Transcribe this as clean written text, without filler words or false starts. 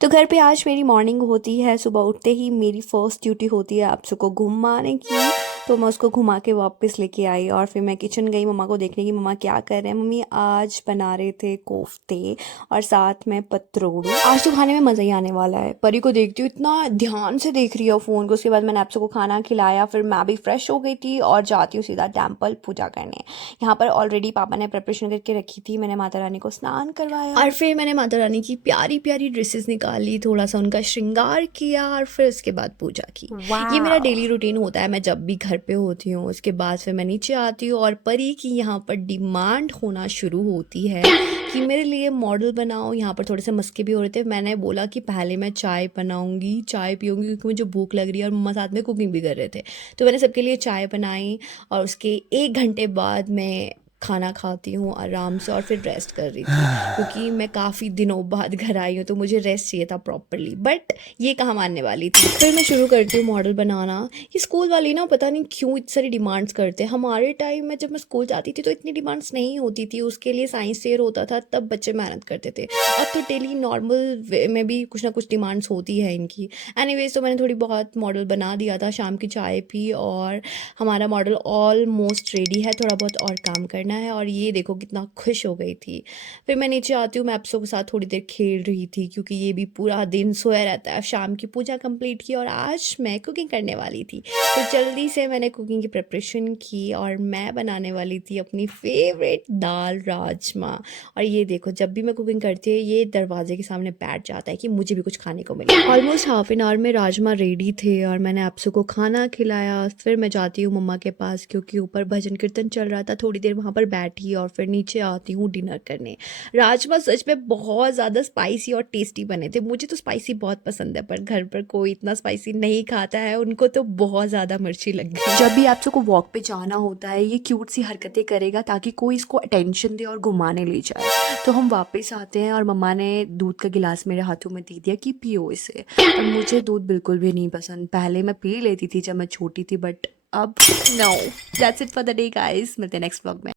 तो घर पे आज मेरी मॉर्निंग होती है। सुबह उठते ही मेरी फ़र्स्ट ड्यूटी होती है आप सबको घुमाने की। तो मैं उसको घुमा के वापस लेके आई और फिर मैं किचन गई मम्मा को देखने की मम्मा क्या कर रहे हैं। मम्मी आज बना रहे थे कोफ्ते और साथ में पतरोड़ू। आज तो खाने में मज़ा ही आने वाला है। परी को देखती हूँ इतना ध्यान से देख रही है फ़ोन को। उसके बाद मैंने आप सबको खाना खिलाया, फिर मैं भी फ्रेश हो गई थी और जाती हूँ सीधा टेम्पल पूजा करने। यहाँ पर ऑलरेडी पापा ने प्रिपरेशन करके रखी थी। मैंने माता रानी को स्नान करवाया और फिर मैंने माता रानी की प्यारी प्यारी ड्रेसेस निकाली, थोड़ा सा उनका श्रृंगार किया और फिर उसके बाद पूजा की। ये मेरा डेली रूटीन होता है। मैं जब भी घर पे होती हूँ उसके बाद फिर मैं नीचे आती हूँ और परी की यहाँ पर डिमांड होना शुरू होती है कि मेरे लिए मॉडल बनाओ। यहाँ पर थोड़े से मस्के भी हो रहे थे। मैंने बोला कि पहले मैं चाय बनाऊंगी, चाय पीऊंगी क्योंकि मुझे भूख लग रही है और मम्मा साथ में कुकिंग भी कर रहे थे। तो मैंने सबके लिए चाय बनाई और उसके 1 घंटे बाद मैं खाना खाती हूँ आराम से और फिर रेस्ट कर रही थी क्योंकि मैं काफ़ी दिनों बाद घर आई हूँ तो मुझे रेस्ट चाहिए था प्रॉपरली। बट ये कहाँ मानने वाली थी। फिर मैं शुरू करती हूँ मॉडल बनाना। ये स्कूल वाली ना पता नहीं क्यों इतनी सारी डिमांड्स करते हैं। हमारे टाइम में जब मैं स्कूल जाती थी तो इतनी डिमांड्स नहीं होती थी। उसके लिए साइंस फेयर होता था तब बच्चे मेहनत करते थे। अब तो डेली नॉर्मल वे में भी कुछ ना कुछ डिमांड्स होती है इनकी। एनीवेज तो मैंने थोड़ी बहुत मॉडल बना दिया था, शाम की चाय पी और हमारा मॉडल ऑलमोस्ट रेडी है। थोड़ा बहुत और काम करना है और ये देखो कितना खुश हो गई थी। फिर मैं नीचे आती हूँ, मैं एप्सो के साथ थोड़ी देर खेल रही थी क्योंकि ये भी पूरा दिन सोया रहता है। शाम की पूजा कंप्लीट की और आज मैं कुकिंग करने वाली थी तो जल्दी से मैंने कुकिंग की प्रिपरेशन की और मैं बनाने वाली थी अपनी फेवरेट दाल राजमा। और ये देखो जब भी मैं कुकिंग करती हूँ ये दरवाजे के सामने बैठ जाता है कि मुझे भी कुछ खाने को मिले। ऑलमोस्ट हाफ एन आवर में राजमा रेडी थे और मैंने एप्सो को खाना खिलाया। फिर मैं जाती हूँ मम्मा के पास क्योंकि ऊपर भजन कीर्तन चल रहा था। थोड़ी देर वहाँ पर बैठी और फिर नीचे आती हूँ डिनर करने। राजमा सच में बहुत ज़्यादा स्पाइसी और टेस्टी बने थे। मुझे तो स्पाइसी बहुत पसंद है पर घर पर कोई इतना स्पाइसी नहीं खाता है, उनको तो बहुत ज़्यादा मिर्ची लग गई। जब भी आप सबको वॉक पे जाना होता है ये क्यूट सी हरकतें करेगा ताकि कोई इसको अटेंशन दे और घुमाने ले जाए। तो हम वापस आते हैं और मम्मा ने दूध का गिलास मेरे हाथों में दे दिया कि पियो इसे। और मुझे दूध बिल्कुल भी नहीं पसंद। पहले मैं पी लेती थी जब मैं छोटी थी बट अब no. That's it for the day guys. मिलते हैं नेक्स्ट व्लॉग में।